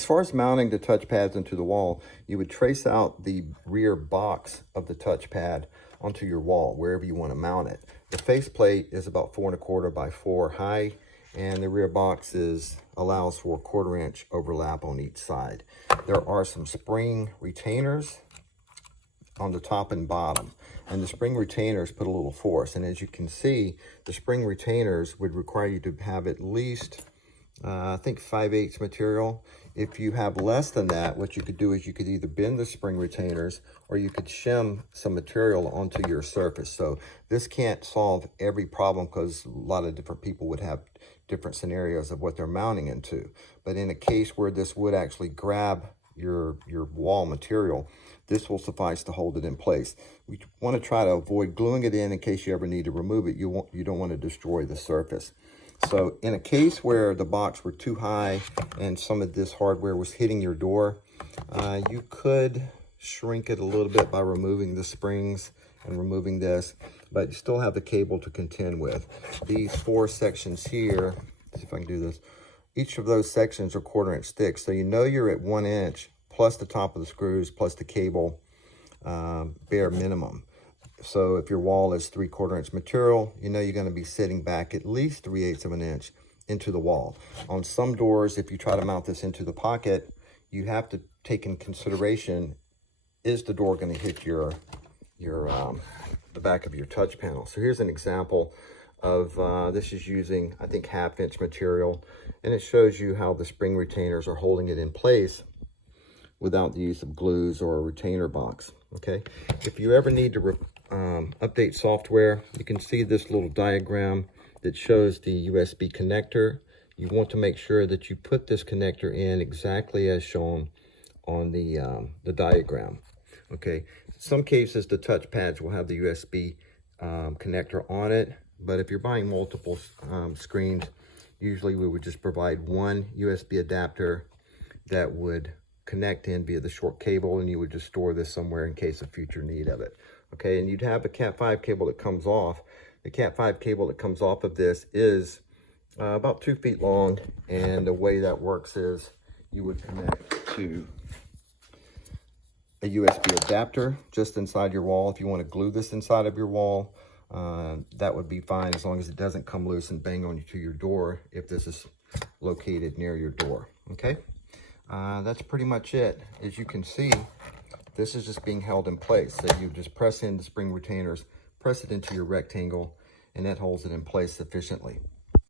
As far as mounting the touchpads into the wall, you would trace out the rear box of the touchpad onto your wall, wherever you want to mount it. The faceplate is about 4¼ by 4 high, and the rear box allows for a 1/4 inch overlap on each side. There are some spring retainers on the top and bottom, and the spring retainers put a little force, and as you can see, the spring retainers would require you to have at least I think 5/8 material. If you have less than that, what you could do is you could either bend the spring retainers or you could shim some material onto your surface. So this can't solve every problem because a lot of different people would have different scenarios of what they're mounting into. But in a case where this would actually grab your wall material, this will suffice to hold it in place. We want to try to avoid gluing it in case you ever need to remove it. You don't want to destroy the surface. So in a case where the box were too high and some of this hardware was hitting your door, you could shrink it a little bit by removing the springs and removing this, but you still have the cable to contend with. These 4 sections here, let's see if I can do this. Each of those sections are 1/4 inch thick, so you know you're at 1 inch plus the top of the screws plus the cable, bare minimum. So if your wall is 3/4 inch material, you know you're going to be sitting back at least 3/8 of an inch into the wall. On some doors, if you try to mount this into the pocket, you have to take in consideration, is the door going to hit the back of your touch panel? So here's an example of this is using, I think, 1/2 inch material, and it shows you how the spring retainers are holding it in place without the use of glues or a retainer box. Okay, if you ever need to update software, you can see this little diagram that shows the USB connector. You want to make sure that you put this connector in exactly as shown on the diagram. Okay, in some cases the touchpads will have the USB connector on it, but if you're buying multiple screens, usually we would just provide one USB adapter that would connect in via the short cable, and you would just store this somewhere in case of future need of it. Okay, and you'd have a Cat 5 cable that comes off. The Cat 5 cable that comes off of this is about 2 feet long, and the way that works is you would connect to a USB adapter just inside your wall. If you want to glue this inside of your wall, that would be fine as long as it doesn't come loose and bang onto your door if this is located near your door. Okay, that's pretty much it. As you can see, this is just being held in place. So you just press in the spring retainers, press it into your rectangle, and that holds it in place sufficiently.